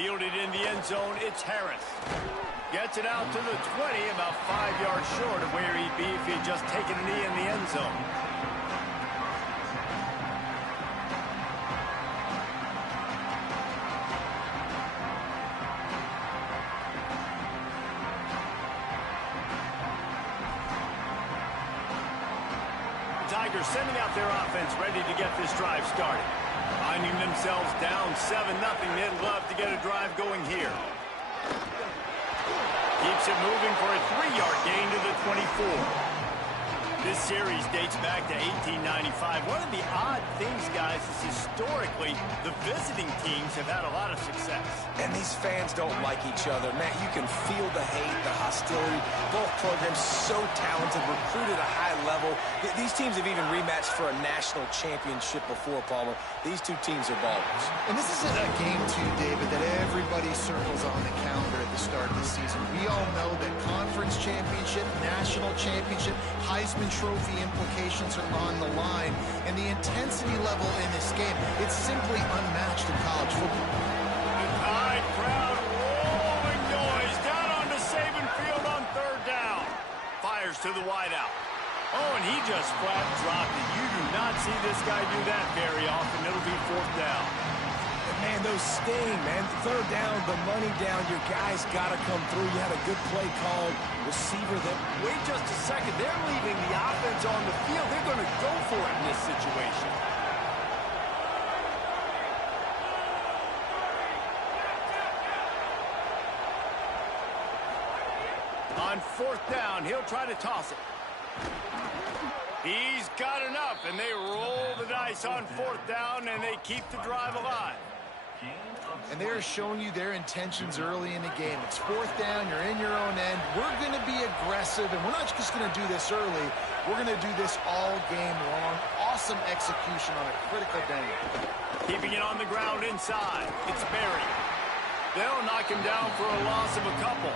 Fielded in the end zone, it's Harris. Gets it out to the 20, about 5 yards short of where he'd be if he'd just taken a knee in the end zone. Tigers sending out their offense ready to get this drive started. Finding themselves down 7-0, they'd love to get a drive going here. Keeps it moving for a 3-yard gain to the 24. This series dates back to 1895. One of the odd things, guys, is historically the visiting teams have had a lot of success. And these fans don't like each other. Man, you can feel the hate, the hostility. Both programs so talented, recruited at a high level. These teams have even rematched for a national championship before, Palmer. These two teams are ballers. And this is a game, too, David, that everybody circles on the calendar at the start of the season. We all know that conference championship, national championship, Heisman Trophy implications are on the line. And the intensity level in this game, it's simply unmatched in college football. The Tide crowd rolling noise down onto Saban Field on third down. Fires to the wideout. Oh, and he just flat dropped it. You do not see this guy do that very often. It'll be fourth down. Man, those sting, man. Third down, the money down. Your guys got to come through. You had a good play called. Receiver that... Wait just a second. They're leaving the offense on the field. They're going to go for it in this situation. On fourth down, he'll try to toss it. He's got enough, and they roll the dice on fourth down, and they keep the drive alive. And they're showing you their intentions early in the game. It's fourth down, you're in your own end. We're going to be aggressive, and we're not just going to do this early. We're going to do this all game long. Awesome execution on a critical down. Keeping it on the ground inside. It's Berry. They'll knock him down for a loss of a couple.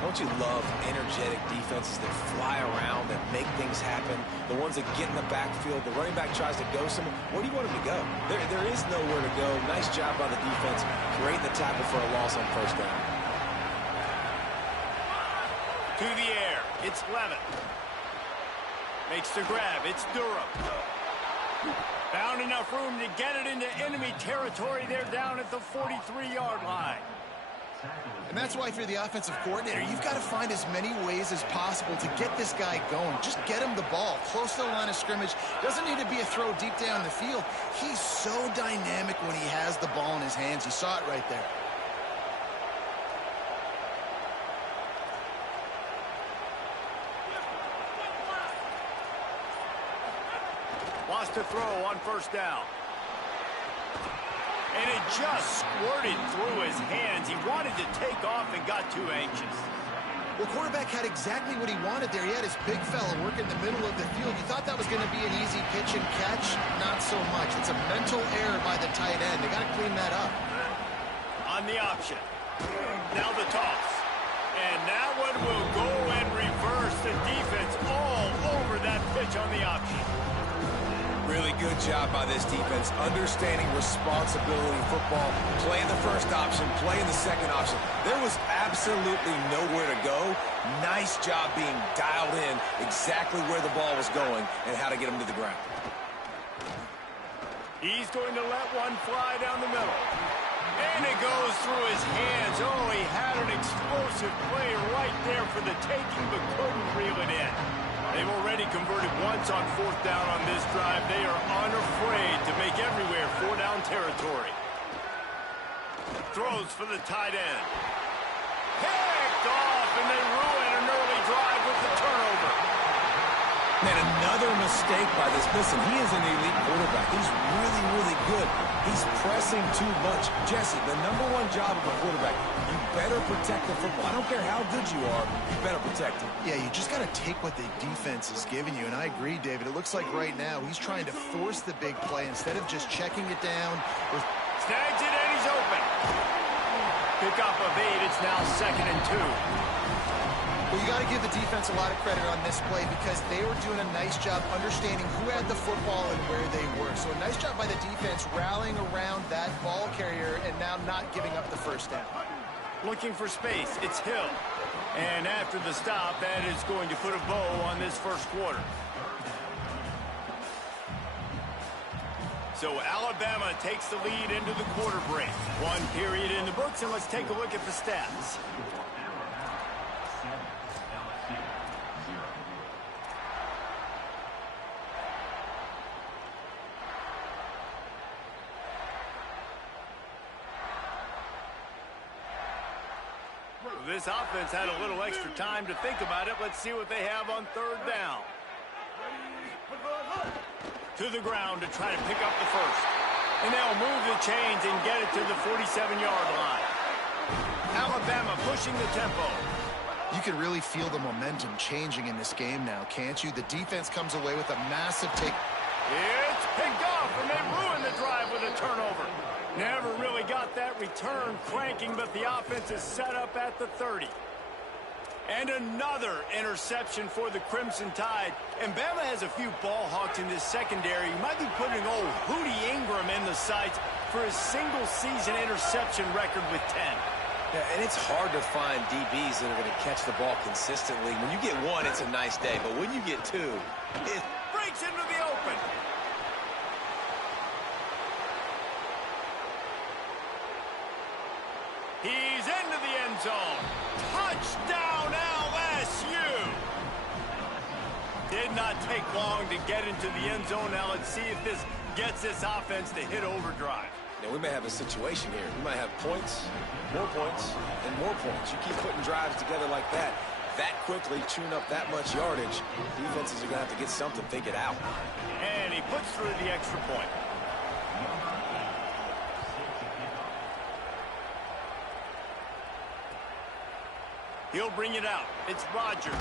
Don't you love energetic defenses that fly around, that make things happen? The ones that get in the backfield, the running back tries to go somewhere. Where do you want him to go? There is nowhere to go. Nice job by the defense, creating the tackle for a loss on first down. To the air, it's Levitt. Makes the grab, it's Durham. Found enough room to get it into enemy territory. They're down at the 43-yard line. And that's why, if you're the offensive coordinator, you've got to find as many ways as possible to get this guy going. Just get him the ball close to the line of scrimmage. Doesn't need to be a throw deep down the field. He's so dynamic when he has the ball in his hands. You saw it right there. Wants to throw on first down. And it just squirted through his hands. He wanted to take off and got too anxious. Well, quarterback had exactly what he wanted there. He had his big fella work in the middle of the field. You thought that was going to be an easy pitch and catch. Not so much. It's a mental error by the tight end. They got to clean that up. On the option. Now the toss. And that one will go and reverse the defense all over that pitch on the option. Really good job by this defense, understanding responsibility in football, playing the first option, playing the second option. There was absolutely nowhere to go. Nice job being dialed in exactly where the ball was going and how to get him to the ground. He's going to let one fly down the middle. And it goes through his hands. Oh, he had an explosive play right there for the taking, but couldn't reel it in. They've already converted once on fourth down on this drive. They are unafraid to make everywhere four-down territory. Throws for the tight end. Picked off, and they ruin an early drive with the turnover. Man, another mistake by this. Listen, he is an elite quarterback. He's really, really good. He's pressing too much. Jesse, the #1 job of a quarterback, you better protect the football. I don't care how good you are, you better protect it. Yeah, you just got to take what the defense is giving you. And I agree, David. It looks like right now he's trying to force the big play instead of just checking it down. Snags it, and he's open. Pick up of 8. It's now 2nd and 2. Well, you got to give the defense a lot of credit on this play because they were doing a nice job understanding who had the football and where they were. So a nice job by the defense rallying around that ball carrier and now not giving up the first down. Looking for space. It's Hill. And after the stop, that is going to put a bow on this first quarter. So Alabama takes the lead into the quarter break. One period in the books, and let's take a look at the stats. This offense had a little extra time to think about it. Let's see what they have on third down. To the ground to try to pick up the first. And they'll move the chains and get it to the 47-yard line. Alabama pushing the tempo. You can really feel the momentum changing in this game now, can't you? The defense comes away with a massive take. It's picked off, and they ruin the drive with a turnover. Never really got that return cranking, but the offense is set up at the 30. And another interception for the Crimson Tide. And Bama has a few ball hawks in this secondary. You might be putting old Hootie Ingram in the sights for his single-season interception record with 10. Yeah, and it's hard to find DBs that are going to catch the ball consistently. When you get one, it's a nice day. But when you get two, it breaks into the open. He's into the end zone. Touchdown, LSU! Did not take long to get into the end zone. Now let's see if this gets this offense to hit overdrive. Now, we may have a situation here. We might have points, and more points. You keep putting drives together like that quickly, chewing up that much yardage, defenses are going to have to get something figured out. And he puts through the extra point. He'll bring it out. It's Rodgers.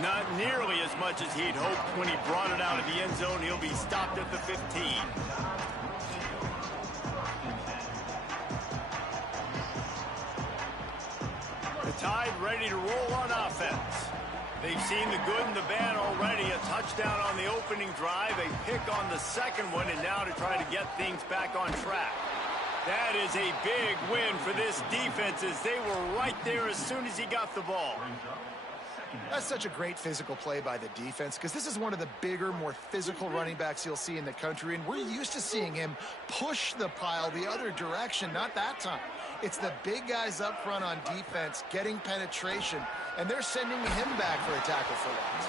Not nearly as much as he'd hoped when he brought it out of the end zone. He'll be stopped at the 15. The Tide ready to roll on offense. They've seen the good and the bad already. A touchdown on the opening drive, a pick on the second one, and now to try to get things back on track. That is a big win for this defense as they were right there as soon as he got the ball. That's such a great physical play by the defense because this is one of the bigger, more physical running backs you'll see in the country, and we're used to seeing him push the pile the other direction, not that time. It's the big guys up front on defense getting penetration, and they're sending him back for a tackle for loss.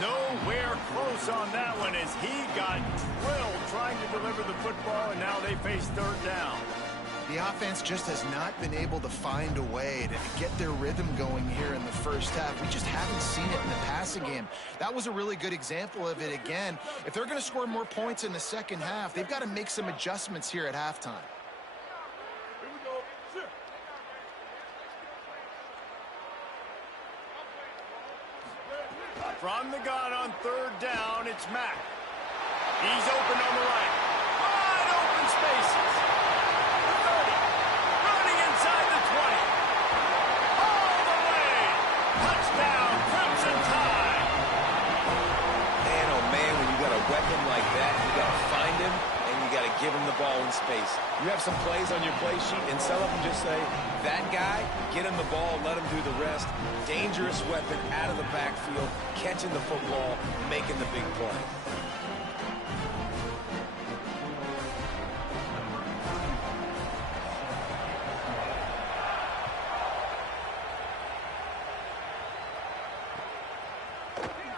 Nowhere close on that one as he got drilled trying to deliver the football, and now they face third down. The offense just has not been able to find a way to get their rhythm going here in the first half. We just haven't seen it in the passing game. That was a really good example of it again. If they're going to score more points in the second half, they've got to make some adjustments here at halftime. From the gun on third down, it's Mack. He's open on the right. Wide open spaces. The 30. Running inside the 20. All the way. Touchdown, Crimson Tide. Man, oh man, when you got a weapon like that, you got to find him, and you got to give him the ball in space. You have some plays on your play sheet, and some of them just say, that guy, get him the ball, let him do the rest. Dangerous weapon out of the backfield, catching the football, making the big play.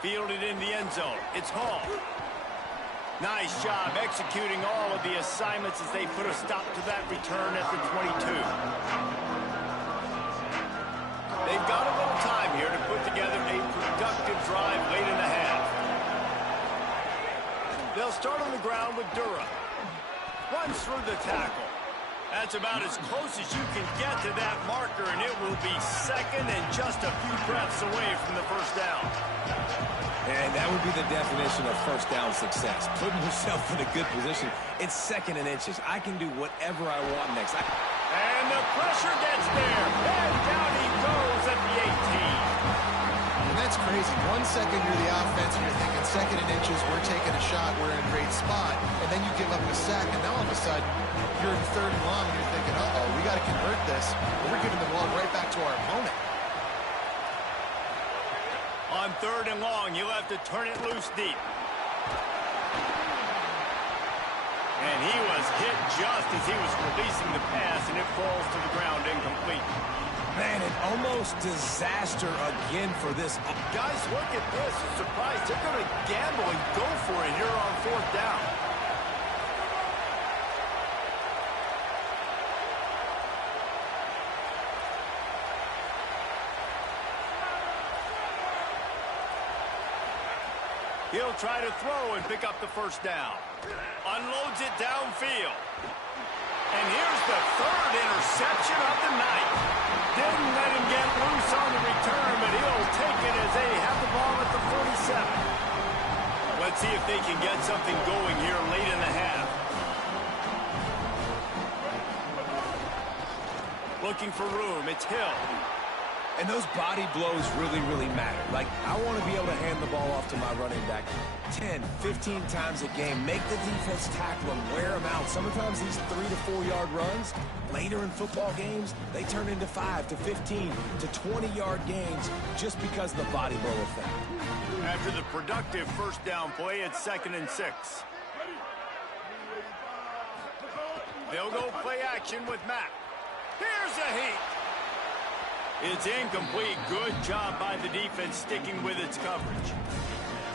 Fielded in the end zone. It's Hall. Nice job executing all of the assignments as they put a stop to that return at the 22. They've got a little time here to put together a productive drive late in the half. They'll start on the ground with Durham. Runs through the tackle. That's about as close as you can get to that marker, and it will be second and just a few breaths away from the first down. And that would be the definition of first down success. Putting yourself in a good position. It's second and inches. I can do whatever I want next. And the pressure gets there. And down he goes at the 18. crazy. 1 second you're the offense and you're thinking second and inches, we're taking a shot, we're in a great spot, and then you give up a sack, and now all of a sudden you're in third and long and you're thinking, uh-oh, we got to convert this. We're giving the ball right back to our opponent. On third and long, you'll have to turn it loose deep. And he was hit just as he was releasing the pass, and it falls to the ground incomplete. Man, an almost disaster again for this. Guys, look at this. I'm surprised they're going to gamble and go for it here on fourth down. He'll try to throw and pick up the first down. Unloads it downfield. And here's the third interception of the night. Didn't let him get loose on the return, but he'll take it as they have the ball at the 47. Let's see if they can get something going here late in the half. Looking for room. It's Hill. And those body blows really, really matter. Like, I want to be able to hand the ball off to my running back 10, 15 times a game. Make the defense tackle him, wear him out. Sometimes these 3 to 4 yard runs, later in football games, they turn into 5 to 15 to 20 yard gains just because of the body blow effect. After the productive first down play, it's 2nd and 6. They'll go play action with Mack. Here's a heat. It's incomplete. Good job by the defense sticking with its coverage.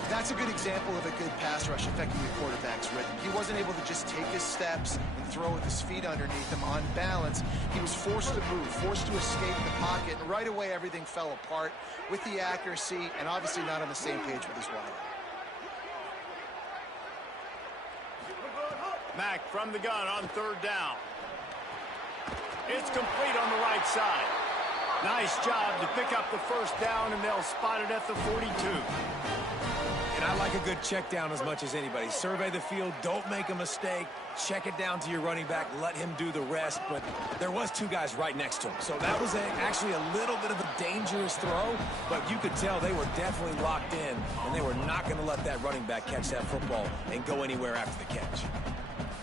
That's a good example of a good pass rush affecting the quarterback's rhythm. He wasn't able to just take his steps and throw with his feet underneath him on balance. He was forced to move, forced to escape the pocket, and right away everything fell apart with the accuracy and obviously not on the same page with his wide. Mack from the gun on third down. It's complete on the right side. Nice job to pick up the first down, and they'll spot it at the 42. And I like a good check down as much as anybody. Survey the field, don't make a mistake, check it down to your running back, let him do the rest. But there was 2 guys right next to him, so that was actually a little bit of a dangerous throw, but you could tell they were definitely locked in, and they were not going to let that running back catch that football and go anywhere after the catch.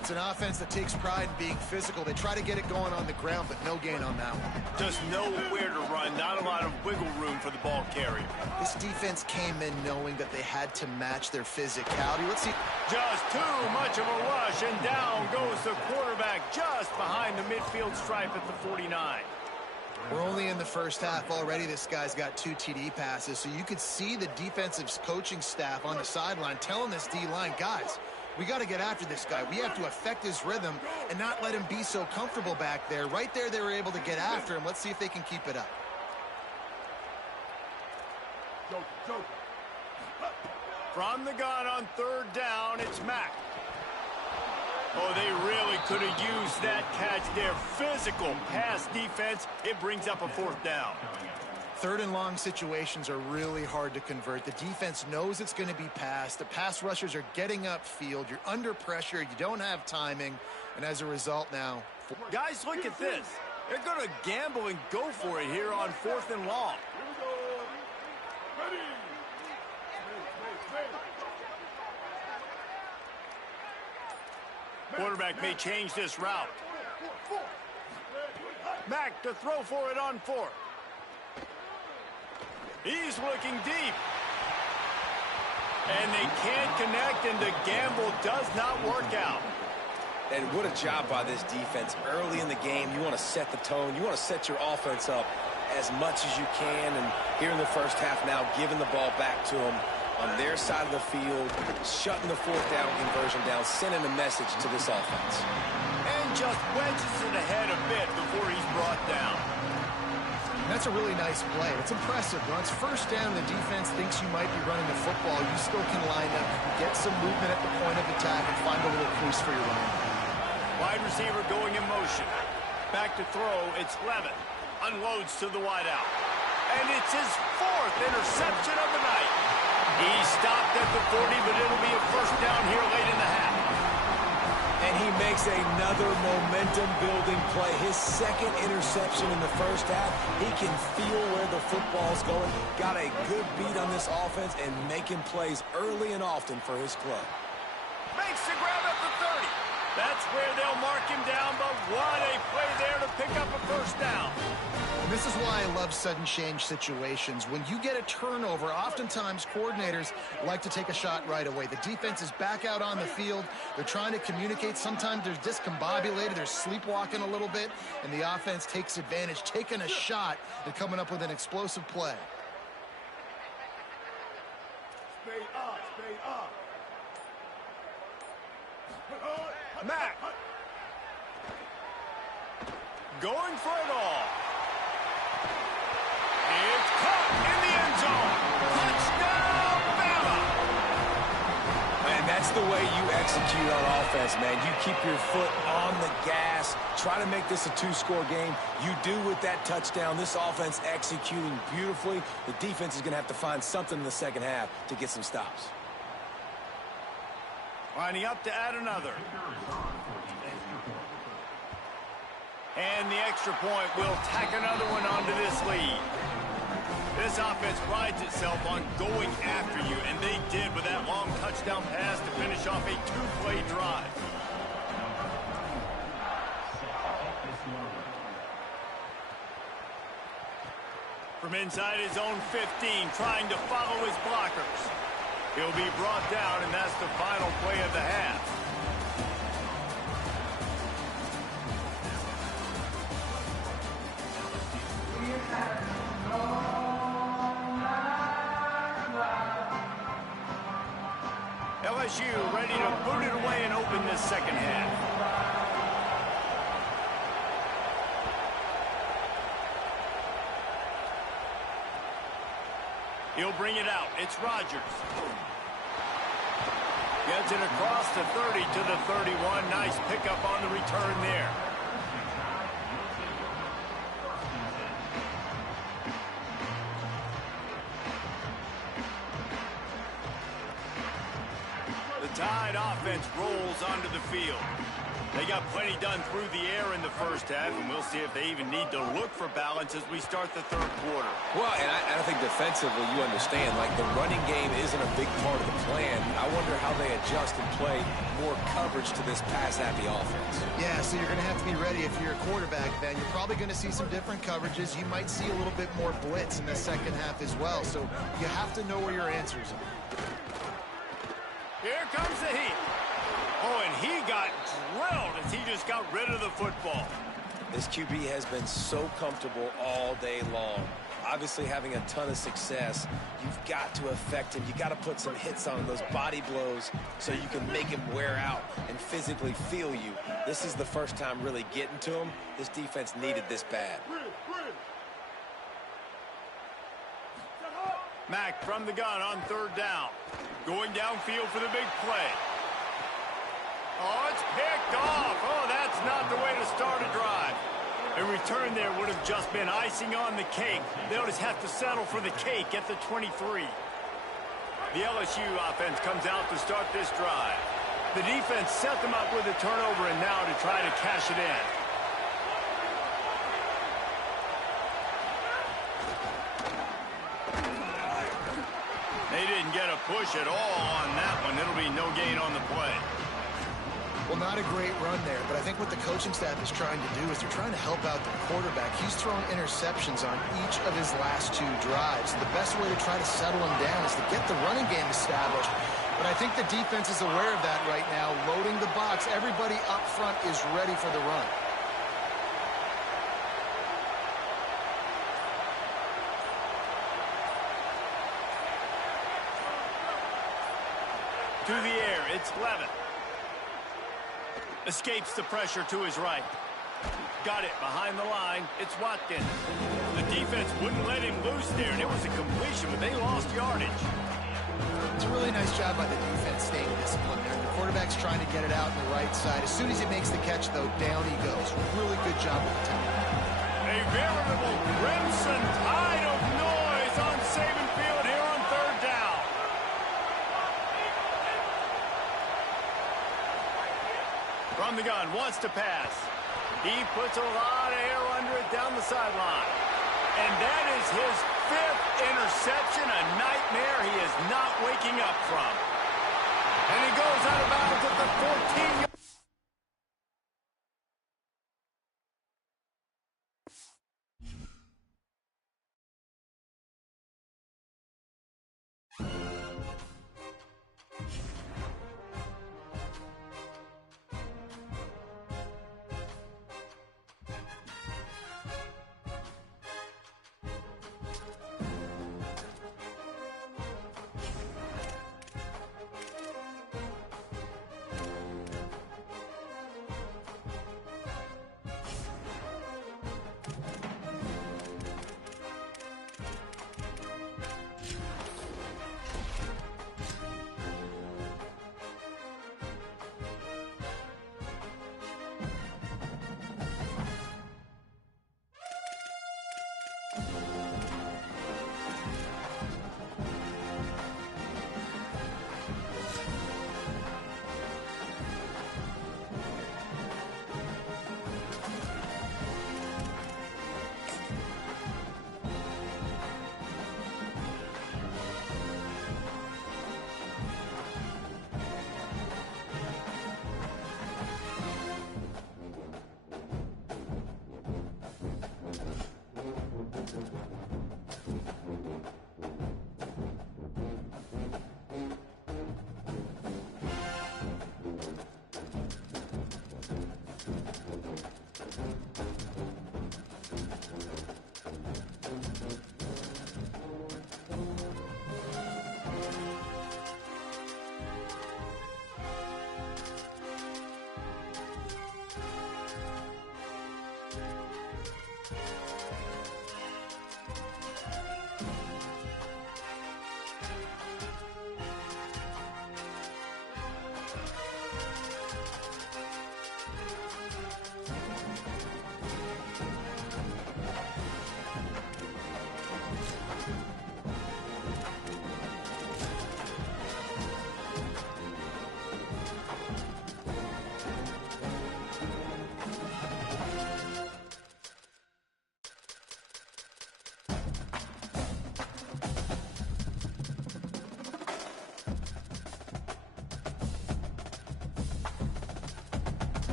It's an offense that takes pride in being physical. They try to get it going on the ground, but no gain on that one. Just nowhere to run, not a lot of wiggle room for the ball carrier. This defense came in knowing that they had to match their physicality. Let's see. Just too much of a rush, and down goes the quarterback just behind the midfield stripe at the 49. We're only in the first half. Already this guy's got 2 TD passes, so you could see the defensive coaching staff on the sideline telling this D-line, guys, we got to get after this guy. We have to affect his rhythm and not let him be so comfortable back there. Right there, they were able to get after him. Let's see if they can keep it up. From the gun on third down, it's Mack. Oh, they really could have used that catch there. Physical pass defense. It brings up a fourth down. Third and long situations are really hard to convert. The defense knows it's going to be passed. The pass rushers are getting upfield. You're under pressure. You don't have timing. And as a result now... Guys, look at this. They're going to gamble and go for it here on 4th and long. Quarterback may change this route. Mack to throw for it on 4th. He's looking deep. And they can't connect, and the gamble does not work out. And what a job by this defense. Early in the game, you want to set the tone. You want to set your offense up as much as you can. And here in the first half now, giving the ball back to them on their side of the field, shutting the 4th down conversion down, sending a message to this offense. And just wedges it ahead a bit before he's brought down. That's a really nice play. It's impressive. When it's first down, the defense thinks you might be running the football. You still can line up, get some movement at the point of attack, and find a little crease for your running. Wide receiver going in motion. Back to throw. It's Levin. Unloads to the wideout. And it's his 4th interception of the night. He stopped at the 40, but it'll be a first down here late in the half. And he made makes another momentum-building play. His second interception in the first half. He can feel where the football's going. Got a good beat on this offense and making plays early and often for his club. Makes the grab at the 30. That's where they'll mark him down, but what a play there to pick up a first down. And this is why I love sudden change situations. When you get a turnover, oftentimes coordinators like to take a shot right away. The defense is back out on the field. They're trying to communicate. Sometimes they're discombobulated. They're sleepwalking a little bit, and the offense takes advantage, taking a shot and coming up with an explosive play. Spade up, spade up. Mack. Going for it all. It's caught in the end zone. Touchdown, Bama. And that's the way you execute on offense, man. You keep your foot on the gas. Try to make this a two-score game. You do with that touchdown. This offense executing beautifully. The defense is going to have to find something in the second half to get some stops. Lining up to add another. And the extra point will tack another one onto this lead. This offense prides itself on going after you, and they did with that long touchdown pass to finish off a two-play drive. From inside his own 15, trying to follow his blockers. He'll be brought down, and that's the final play of the half. LSU ready to boot it away and open this second half. He'll bring it out. It's Rodgers. Gets it across the 30 to the 31. Nice pickup on the return there. The Tide offense rolls onto the field. They got plenty done through the air in the first half, and we'll see if they even need to look for balance as we start the third quarter. Well, and I think defensively, you understand, like the running game isn't a big part of the plan. I wonder how they adjust and play more coverage to this pass-happy offense. Yeah, so you're going to have to be ready if you're a quarterback, Ben. You're probably going to see some different coverages. You might see a little bit more blitz in the second half as well, so you have to know where your answers are. Here comes the heat. Oh, and he got drilled as he just got rid of the football. This QB has been so comfortable all day long. Obviously having a ton of success. You've got to affect him. You got to put some hits on him, those body blows, so you can make him wear out and physically feel you. This is the first time really getting to him. This defense needed this bad. Mack from the gun on third down. Going downfield for the big play. Oh, it's picked off. Oh, that's not the way to start a drive. A return there would have just been icing on the cake. They'll just have to settle for the cake at the 23. The LSU offense comes out to start this drive. The defense set them up with a turnover and now to try to cash it in. They didn't get a push at all on that one. It'll be no gain on the play. Well, not a great run there, but I think what the coaching staff is trying to do is they're trying to help out the quarterback. He's thrown interceptions on each of his last two drives. The best way to try to settle him down is to get the running game established. But I think the defense is aware of that right now, loading the box. Everybody up front is ready for the run. To the air, it's Levin. Escapes the pressure to his right. Got it behind the line. It's Watkins. The defense wouldn't let him loose there, and it was a completion, but they lost yardage. It's a really nice job by the defense staying disciplined there. The quarterback's trying to get it out on the right side. As soon as he makes the catch, though, down he goes. Really good job with the team. A veritable crimson tide of noise on Saban Field here on third down. From the gun, wants to pass. He puts a lot of air under it down the sideline. And that is his 5th interception, a nightmare he is not waking up from. And he goes out of bounds at the 14-yard.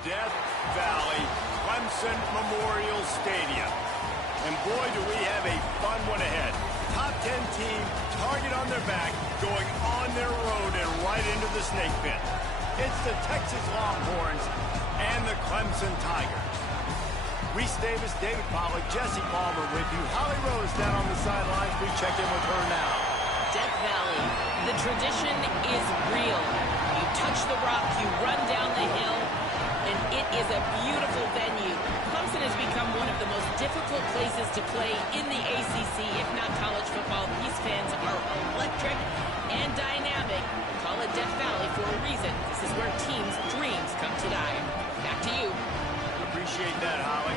Death Valley Clemson Memorial Stadium. And boy, do we have a fun one ahead. Top 10 team, target on their back, going on their road and right into the snake pit. It's the Texas Longhorns and the Clemson Tigers. Reese Davis, David Pollack, Jesse Palmer with you. Holly Rose down on the sidelines. We check in with her now. Death Valley, the tradition is real. You touch the rock, you run down the hill, and it is a beautiful venue. Clemson has become one of the most difficult places to play in the ACC, if not college football. These fans are electric and dynamic. Call it Death Valley for a reason. This is where teams' dreams come to die. Back to you. Appreciate that, Holly.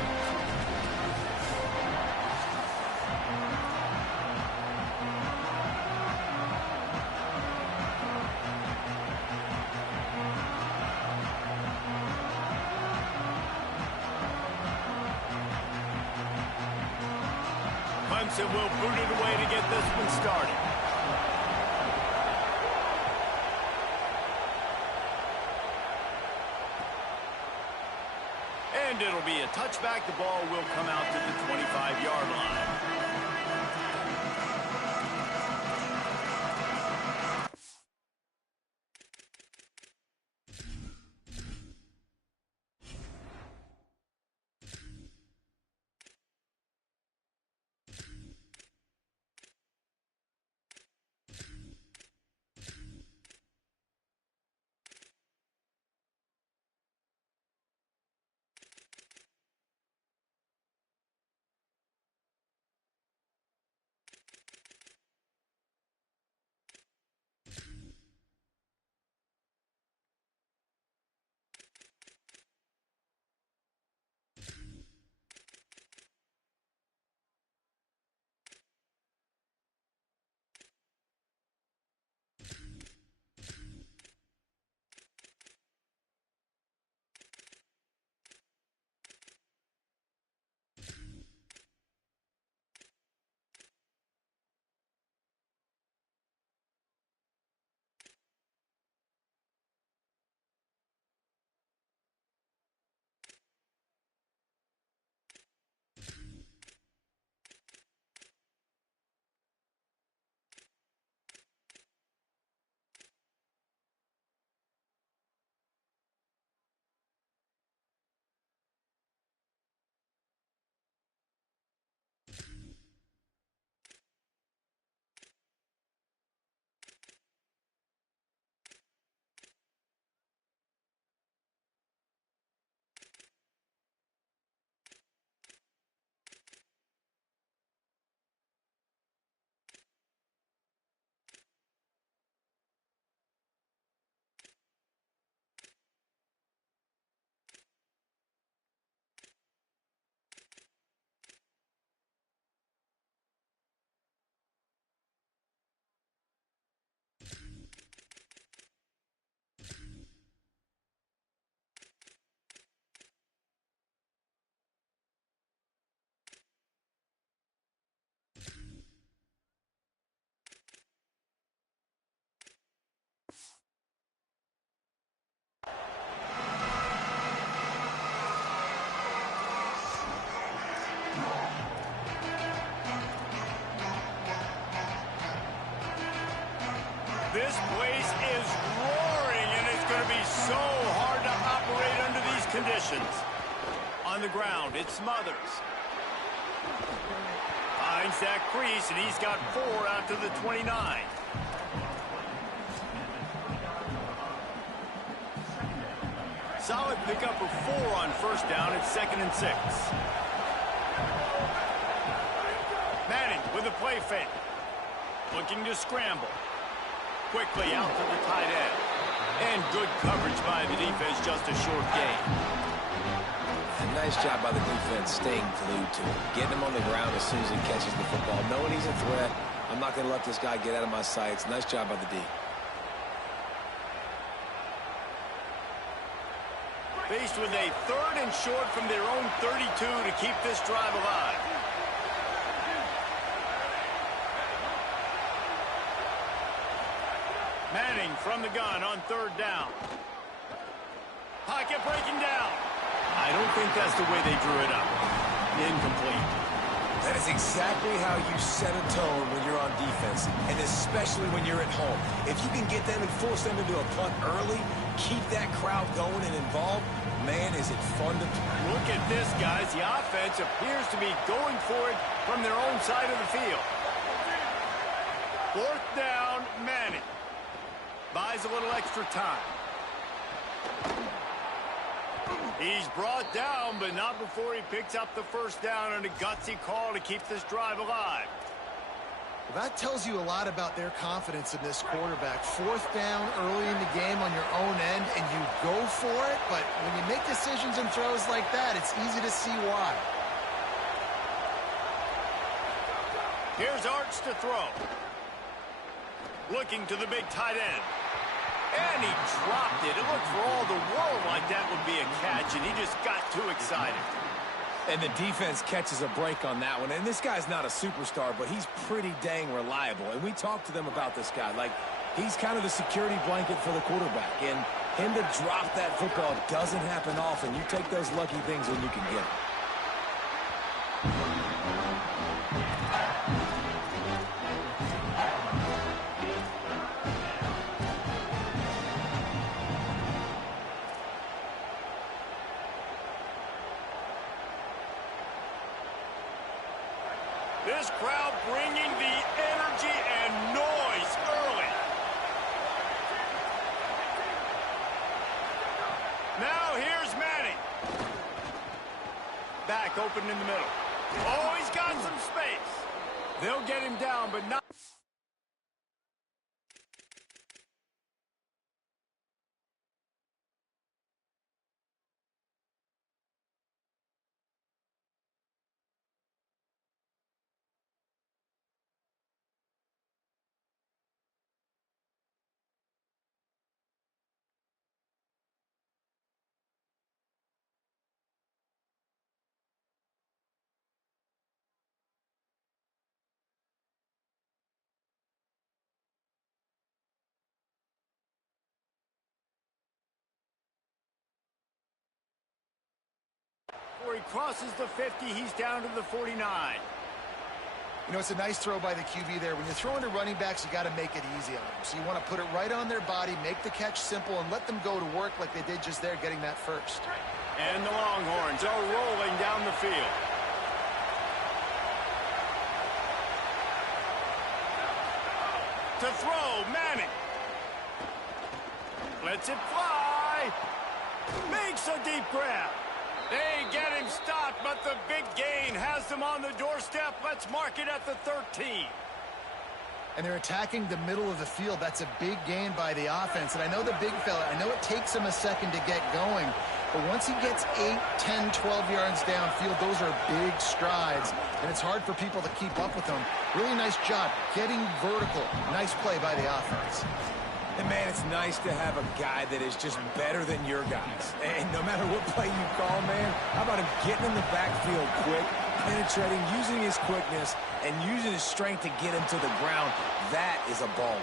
Clemson will boot it away to get this one started. And it'll be a touchback. The ball will come out to the 25-yard line. This place is roaring, and it's going to be so hard to operate under these conditions. On the ground, it's Smothers. Finds that crease, and he's got 4 out to the 29. Solid pickup of 4 on first down. It's 2nd and 6. Manning with a play fake. Looking to scramble. Quickly out to the tight end. And good coverage by the defense, just a short gain. A nice job by the defense staying glued to him. Getting him on the ground as soon as he catches the football. Knowing he's a threat, I'm not going to let this guy get out of my sights. Nice job by the D. Faced with a 3rd and short from their own 32 to keep this drive alive. Manning from the gun on 3rd down. Pocket breaking down. I don't think that's the way they drew it up. Incomplete. That is exactly how you set a tone when you're on defense, and especially when you're at home. If you can get them and force them into a punt early, keep that crowd going and involved, man, is it fun to play. Look at this, guys. The offense appears to be going for it from their own side of the field. 4th down, Manning. Buys a little extra time. He's brought down, but not before he picks up the first down on a gutsy call to keep this drive alive. Well, that tells you a lot about their confidence in this quarterback. 4th down early in the game on your own end, and you go for it, but when you make decisions and throws like that, it's easy to see why. Here's Arch to throw. Looking to the big tight end. And he dropped it. It looked for all the world like that would be a catch, and he just got too excited. And the defense catches a break on that one. And this guy's not a superstar, but he's pretty dang reliable. And we talked to them about this guy. Like, he's kind of the security blanket for the quarterback. And Him to drop that football doesn't happen often. You take those lucky things when you can get them. This crowd bringing the energy and noise early. Now here's Manning. Back open in the middle. Oh, he's got some space. They'll get him down, but not. Before he crosses the 50, he's down to the 49. You know, it's a nice throw by the QB there. When you're throwing to running backs, you got to make it easy on them. So you want to put it right on their body, make the catch simple, and let them go to work like they did just there, getting that first. And the Longhorns are rolling down the field. To throw, Manning. Lets it fly. Makes a deep grab. They get him stopped, but the big gain has them on the doorstep. Let's mark it at the 13. And they're attacking the middle of the field. That's a big gain by the offense. And I know the big fella, I know it takes him a second to get going, but once he gets 8, 10, 12 yards downfield, those are big strides, and it's hard for people to keep up with them. Really nice job getting vertical. Nice play by the offense. And, man, it's nice to have a guy that is just better than your guys. And no matter what play you call, man, how about him getting in the backfield quick, penetrating, using his quickness, and using his strength to get him to the ground? That is a baller.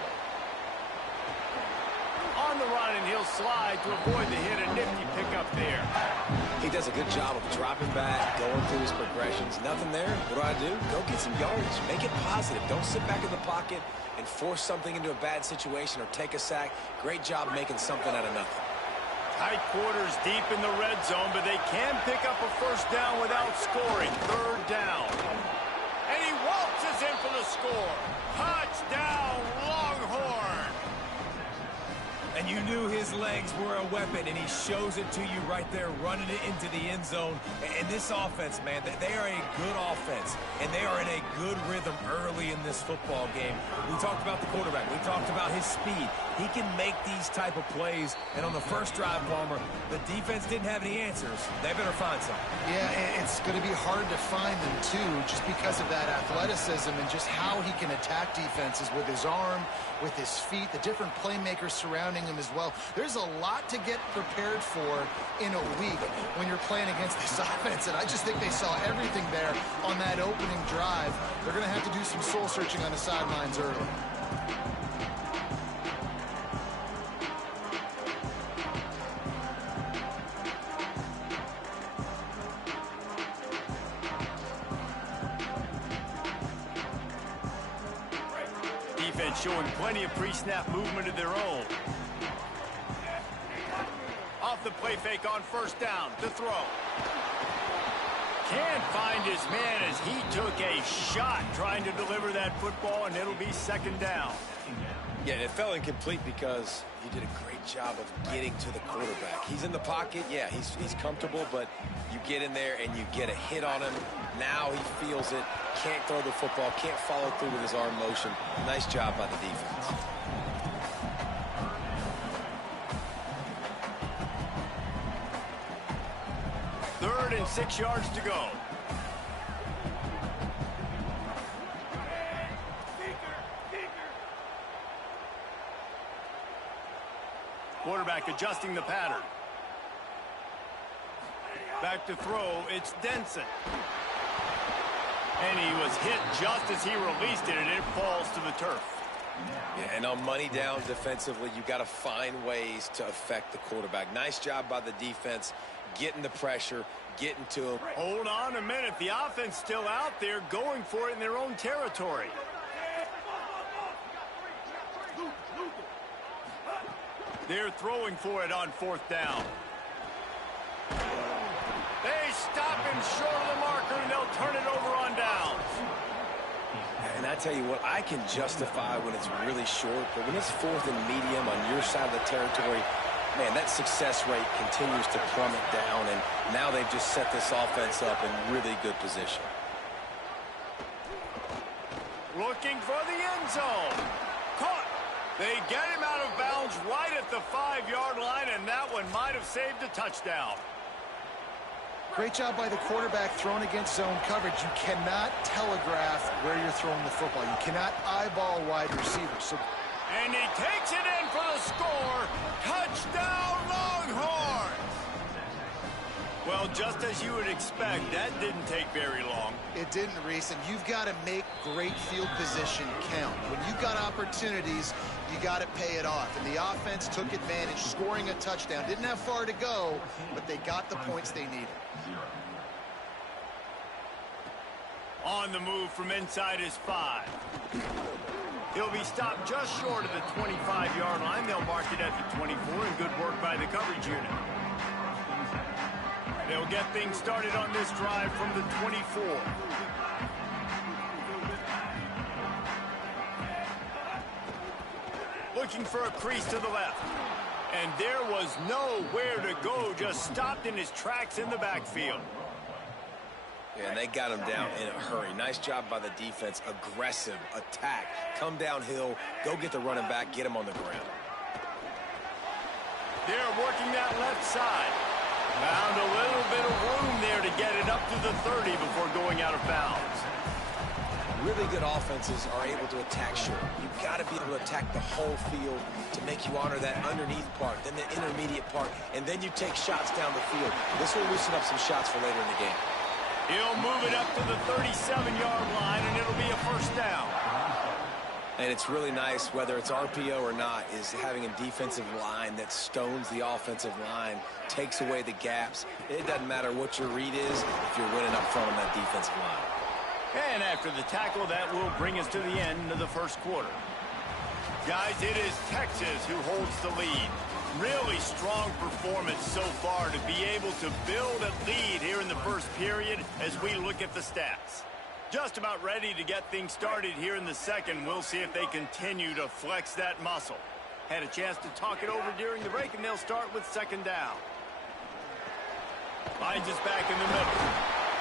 On the run, and he'll slide to avoid the hit. A nifty pickup there. He does a good job of dropping back, going through his progressions. Nothing there. What do? Go get some yardage. Make it positive. Don't sit back in the pocket and force something into a bad situation or take a sack. Great job making something out of nothing. Tight quarters deep in the red zone, but they can pick up a first down without scoring. Third down. And he waltzes in for the score. Touchdown, Longhorn. And you knew his legs were a weapon, and he shows it to you right there, running it into the end zone. And this offense, man, they are a good offense, and they are in a good rhythm early in this football game. We talked about the quarterback. We talked about his speed. He can make these type of plays, and on the first drive, Palmer, the defense didn't have any answers. They better find something. Yeah, it's going to be hard to find them, too, just because of that athleticism and just how he can attack defenses with his arm, with his feet, the different playmakers surrounding him as well. There's a lot to get prepared for in a week when you're playing against this offense, and I just think they saw everything there on that opening drive. They're going to have to do some soul-searching on the sidelines early. Defense showing plenty of pre-snap movement of their own. Off the play fake on first down. To throw. Can't find his man as he took a shot trying to deliver that football, and it'll be second down. Yeah, it fell incomplete because he did a great job of getting to the quarterback. He's in the pocket. Yeah, he's comfortable, but you get in there and you get a hit on him. Now he feels it. Can't throw the football. Can't follow through with his arm motion. Nice job by the defense. Third and 6 yards to go. Quarterback adjusting the pattern. Back to throw, it's Denson. And he was hit just as he released it, and it falls to the turf. Yeah, and on money down defensively, you got to find ways to affect the quarterback. Nice job by the defense, getting the pressure, getting to him. Hold on a minute. The offense still out there going for it in their own territory. They're throwing for it on 4th down. They stop him short of the marker, and they'll turn it over on downs. And I tell you what, I can justify when it's really short, but when it's 4th and medium on your side of the territory, man, that success rate continues to plummet down, and now they've just set this offense up in really good position. Looking for the end zone. Caught. They get him out of bounds right at the 5-yard line, and that one might have saved a touchdown. Great job by the quarterback thrown against zone coverage. You cannot telegraph where you're throwing the football. You cannot eyeball wide receivers. And he takes it in for the score. Touchdown, Longhorns! Well, just as you would expect, that didn't take very long. It didn't, Reese, and you've got to make great field position count. When you've got opportunities, you got to pay it off. And the offense took advantage, scoring a touchdown. Didn't have far to go, but they got the points they needed. On the move from inside his 5. He'll be stopped just short of the 25-yard line. They'll mark it at the 24, and good work by the coverage unit. They'll get things started on this drive from the 24. Looking for a crease to the left. And there was nowhere to go, just stopped in his tracks in the backfield. Yeah, and they got him down in a hurry. Nice job by the defense. Aggressive attack. Come downhill. Go get the running back. Get him on the ground. They're working that left side. Found a little bit of room there to get it up to the 30 before going out of bounds. Really good offenses are able to attack short. You've got to be able to attack the whole field to make you honor that underneath part, then the intermediate part, and then you take shots down the field. This will loosen up some shots for later in the game. He'll move it up to the 37-yard line, and it'll be a 1st down. And it's really nice, whether it's RPO or not, is having a defensive line that stones the offensive line, takes away the gaps. It doesn't matter what your read is if you're winning up front on that defensive line. And after the tackle, that will bring us to the end of the 1st quarter. Guys, it is Texas who holds the lead. Really strong performance so far to be able to build a lead here in the 1st period as we look at the stats. Just about ready to get things started here in the 2nd. We'll see if they continue to flex that muscle. Had a chance to talk it over during the break, and they'll start with 2nd down. Finds us back in the middle.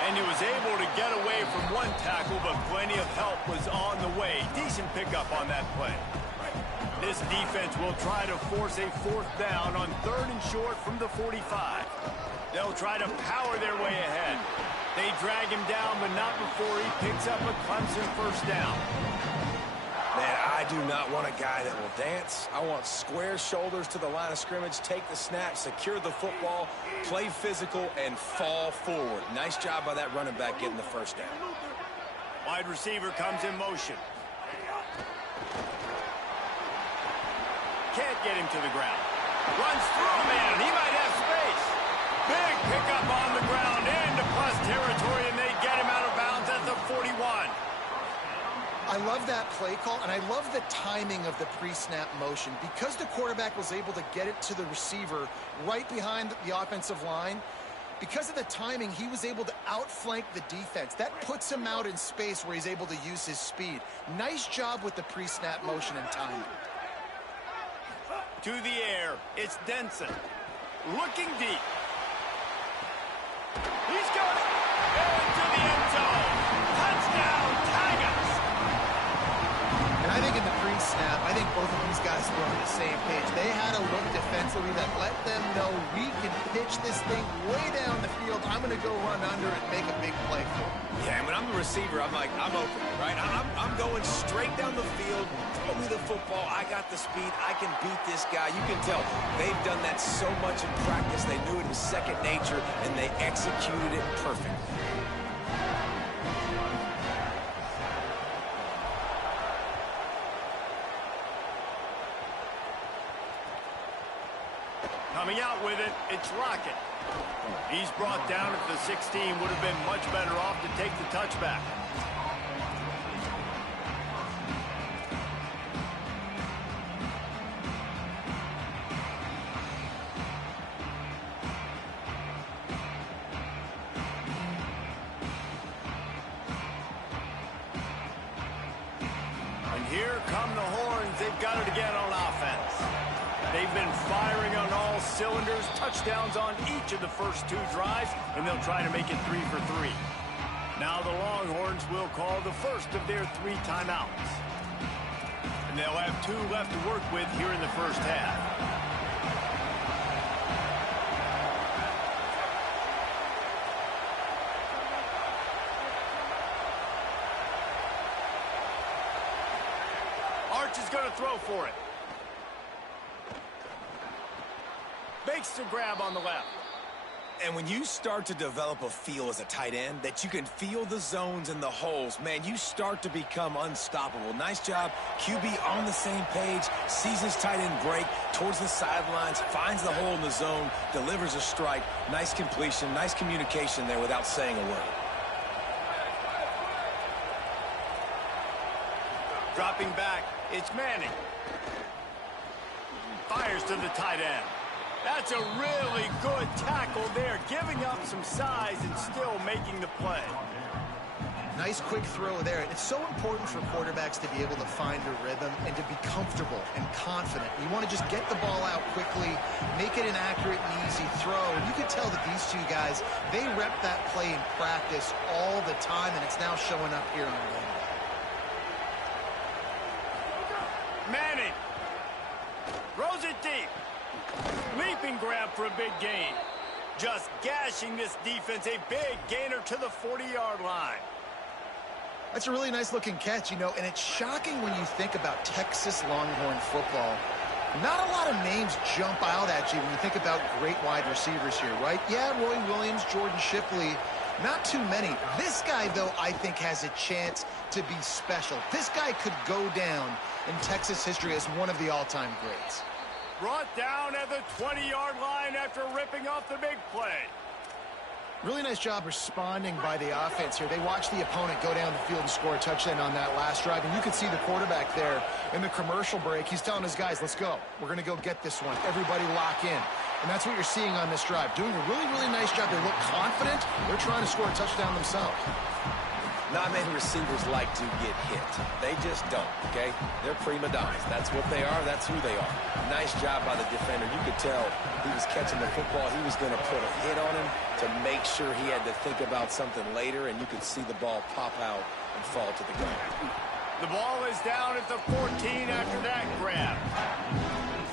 And he was able to get away from one tackle, but plenty of help was on the way. Decent pickup on that play. This defense will try to force a 4th down on 3rd and short from the 45. They'll try to power their way ahead. They drag him down, but not before he picks up a Clemson 1st down. Man, I do not want a guy that will dance. I want square shoulders to the line of scrimmage, take the snap, secure the football, play physical, and fall forward. Nice job by that running back getting the 1st down. Wide receiver comes in motion. Can't get him to the ground. Runs through a man. He might have space. Big pickup on the ground into plus territory, and they get him out of bounds at the 41. I love that play call, and I love the timing of the pre-snap motion. Because the quarterback was able to get it to the receiver right behind the offensive line, because of the timing, he was able to outflank the defense. That puts him out in space where he's able to use his speed. Nice job with the pre-snap motion and timing. To the air, it's Denson. Looking deep. He's got it. Into the end zone. Touchdown, Tigers. And I think in the pre-snap, I think both of these guys were on the same page. They had a look defensively that let them know we can pitch this thing way down the field. I'm going to go run under and make a big play for it. Yeah, and when I'm the receiver, I'm like, I'm open, right? I'm going straight down the field. Throw me the football. I got the speed. I can beat this guy. You can tell they've done that so much in practice. They knew it was second nature, and they executed it perfectly. Coming out with it, it's Lockett. He's brought down at the 16. Would have been much better off to take the touchback. And here come the horns. They've got it again on offense. They've been firing on all cylinders, touchdowns on each of the first 2 drives, and they'll try to make it 3 for 3. Now the Longhorns will call the first of their 3 timeouts. And they'll have 2 left to work with here in the first half. Arch is going to throw for it. Makes the grab on the left. And when you start to develop a feel as a tight end that you can feel the zones and the holes, man, you start to become unstoppable. Nice job. QB on the same page, sees his tight end break towards the sidelines, finds the hole in the zone, delivers a strike. Nice completion, nice communication there without saying a word. Dropping back, it's Manning. Fires to the tight end. That's a really good tackle there, giving up some size and still making the play. Nice quick throw there. It's so important for quarterbacks to be able to find a rhythm and to be comfortable and confident. You want to just get the ball out quickly, make it an accurate and easy throw. And you can tell that these 2 guys, they rep that play in practice all the time, and it's now showing up here on the game. Manning throws it deep. Leaping grab for a big gain. Just gashing this defense. A big gainer to the 40-yard line. That's a really nice-looking catch, you know, and it's shocking when you think about Texas Longhorn football. Not a lot of names jump out at you when you think about great wide receivers here, right? Yeah, Roy Williams, Jordan Shipley, not too many. This guy, though, I think has a chance to be special. This guy could go down in Texas history as one of the all-time greats. Brought down at the 20-yard line after ripping off the big play. Really nice job responding by the offense here. They watched the opponent go down the field and score a touchdown on that last drive. And you can see the quarterback there in the commercial break. He's telling his guys, let's go. We're going to go get this one. Everybody lock in. And that's what you're seeing on this drive. Doing a really, really nice job. They look confident. They're trying to score a touchdown themselves. Not many receivers like to get hit. They just don't, okay? They're prima donnas. That's what they are. That's who they are. Nice job by the defender. You could tell he was catching the football. He was going to put a hit on him to make sure he had to think about something later, and you could see the ball pop out and fall to the ground. The ball is down at the 14 after that grab.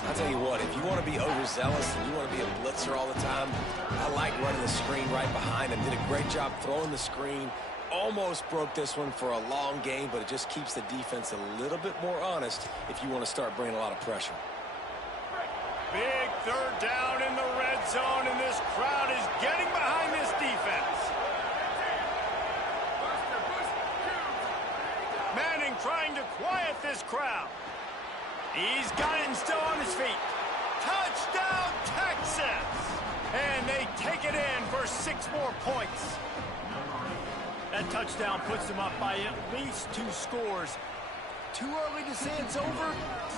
I'll tell you what, if you want to be overzealous and you want to be a blitzer all the time, I like running the screen right behind him. Did a great job throwing the screen. Almost broke this one for a long game, but it just keeps the defense a little bit more honest if you want to start bringing a lot of pressure. Big 3rd down in the red zone, and this crowd is getting behind this defense. Manning trying to quiet this crowd. He's got it and still on his feet. Touchdown, Texas! And they take it in for 6 more points. That touchdown puts them up by at least 2 scores. Too early to say it's over?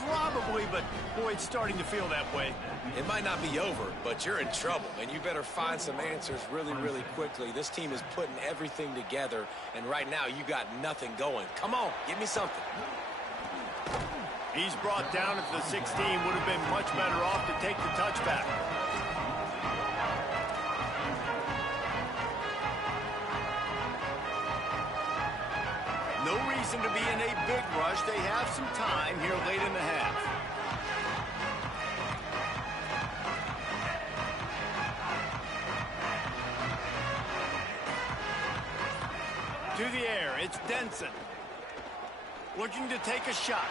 Probably, but boy, it's starting to feel that way. It might not be over, but you're in trouble, and you better find some answers really, really quickly. This team is putting everything together, and right now you got nothing going. Come on, give me something. He's brought down at the 16. Would have been much better off to take the touchback. No reason to be in a big rush. They have some time here late in the half. To the air, it's Denson. Looking to take a shot.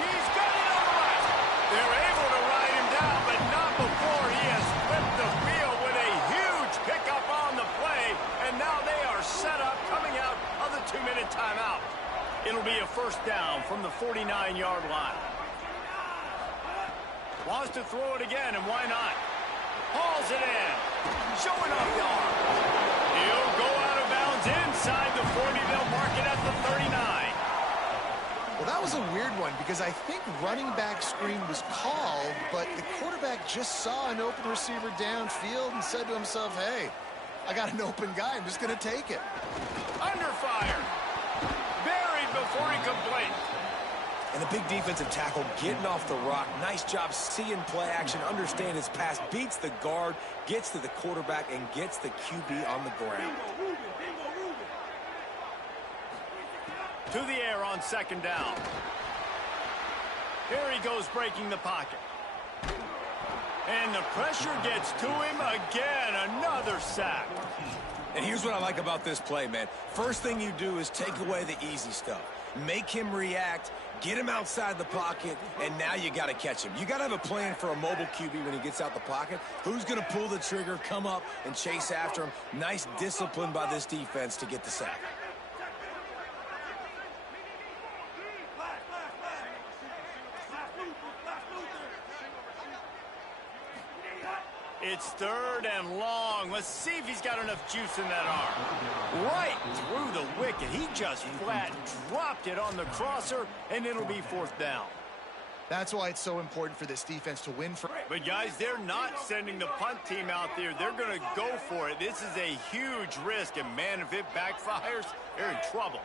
He's got it on the right. They're able to ride him down, but not before he has flipped the field with a huge pickup on the play. And now they are set up coming out of the 2-minute timeout. It'll be a 1st down from the 49-yard line. Wants to throw it again, and why not? Hauls it in. Showing off the arm. He'll go out of bounds inside the 40. They'll mark it at the 39. Well, that was a weird one because I think running back screen was called, but the quarterback just saw an open receiver downfield and said to himself, hey, I got an open guy. I'm just going to take it. Under fire. Buried before he could blink. And a big defensive tackle getting off the rock. Nice job seeing play action, understand his pass, beats the guard, gets to the quarterback, and gets the QB on the ground. To the air on second down. Here he goes breaking the pocket. And the pressure gets to him again. Another sack. And here's what I like about this play, man. First thing you do is take away the easy stuff. Make him react, get him outside the pocket, and now you got to catch him. You got to have a plan for a mobile QB when he gets out the pocket. Who's going to pull the trigger, come up, and chase after him? Nice discipline by this defense to get the sack. It's third and long. Let's see if he's got enough juice in that arm. Right through the wicket. He just flat dropped it on the crosser, and it'll be fourth down. That's why it's so important for this defense to win. But, guys, they're not sending the punt team out there. They're going to go for it. This is a huge risk, and, man, if it backfires, they're in trouble.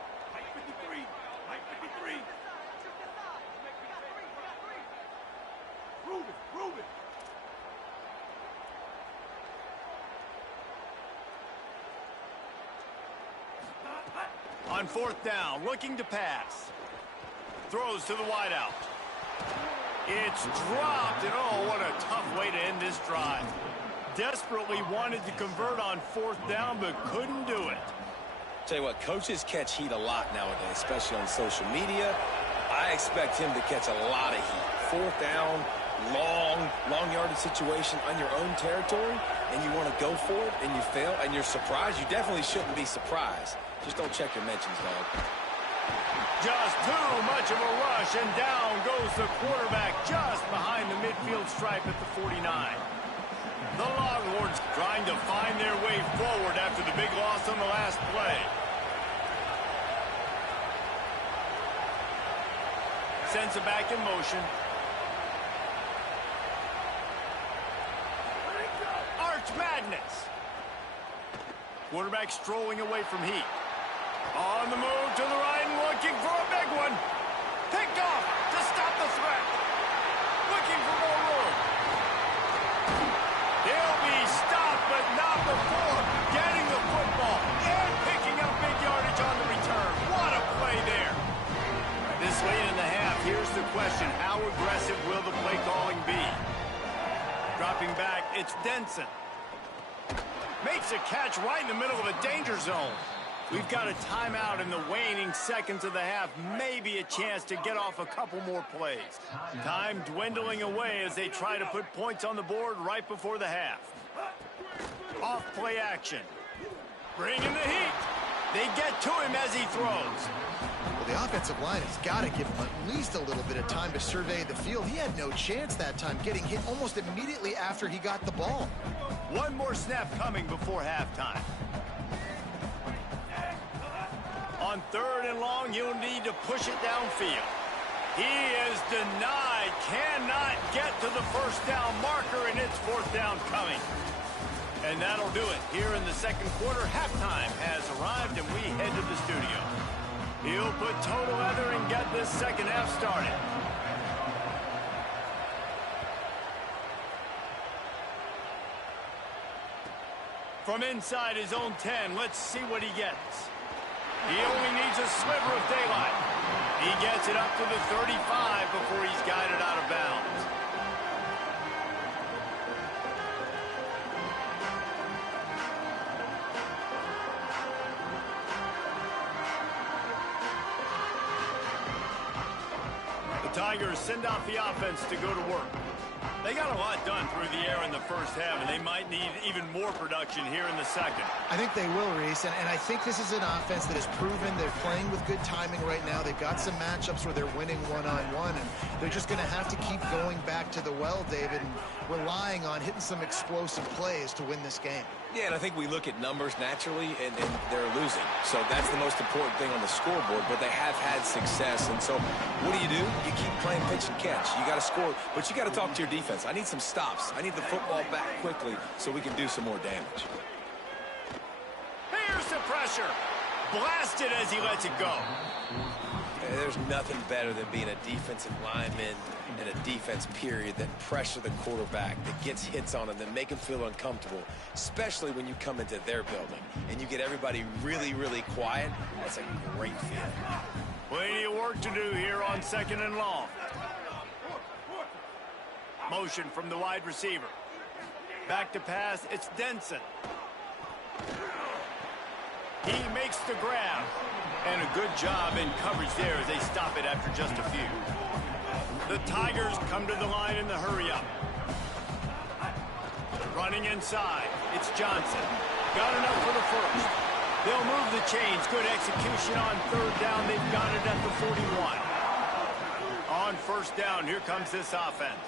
On fourth down, looking to pass. Throws to the wideout. It's dropped, and oh, what a tough way to end this drive. Desperately wanted to convert on fourth down, but couldn't do it. Tell you what, coaches catch heat a lot nowadays, especially on social media. I expect him to catch a lot of heat. Fourth down, long yardage situation on your own territory, and you want to go for it, and you fail, and you're surprised. You definitely shouldn't be surprised. Just don't check your mentions, dog. Just too much of a rush, and down goes the quarterback just behind the midfield stripe at the 49. The Longhorns trying to find their way forward after the big loss on the last play. Sends it back in motion. Arch Madness. Quarterback strolling away from heat. On the move to the right and looking for a big one. Picked off to stop the threat. Looking for more room. He'll be stopped, but not before getting the football and picking up big yardage on the return. What a play there. This late in the half, here's the question. How aggressive will the play calling be? Dropping back, it's Denson. Makes a catch right in the middle of a danger zone. We've got a timeout in the waning seconds of the half. Maybe a chance to get off a couple more plays. Time dwindling away as they try to put points on the board right before the half. Off play action. Bringing the heat. They get to him as he throws. Well, the offensive line has got to give him at least a little bit of time to survey the field. He had no chance that time, getting hit almost immediately after he got the ball. One more snap coming before halftime. On third and long, you'll need to push it downfield. He is denied, cannot get to the first down marker, and it's fourth down coming. And that'll do it. Here in the second quarter, halftime has arrived, and we head to the studio. He'll put total leather and get this second half started. From inside his own 10, let's see what he gets. He only needs a sliver of daylight. He gets it up to the 35 before he's guided out of bounds. The Tigers send out the offense to go to work. They got a lot done through the air in the first half, and they might need even more production here in the second. I think they will, Reese, and I think this is an offense that has proven they're playing with good timing right now. They've got some matchups where they're winning one-on-one, and they're just going to have to keep going back to the well, David, and relying on hitting some explosive plays to win this game. Yeah, and I think we look at numbers naturally, and they're losing. So that's the most important thing on the scoreboard, but they have had success. And so what do? You keep playing pitch and catch. You got to score, but you got to talk to your defense. I need some stops. I need the football back quickly so we can do some more damage. Here's the pressure. Blasted as he lets it go. There's nothing better than being a defensive lineman and a defense period that pressure the quarterback, that gets hits on him, that make him feel uncomfortable, especially when you come into their building and you get everybody really, really quiet. That's a great feeling. Plenty of work to do here on 2nd and long. Motion from the wide receiver. Back to pass, it's Denson. He makes the grab. And a good job in coverage there as they stop it after just a few. The Tigers come to the line in the hurry-up. Running inside, it's Johnson. Got enough for the first. They'll move the chains. Good execution on 3rd down. They've got it at the 41. On 1st down, here comes this offense.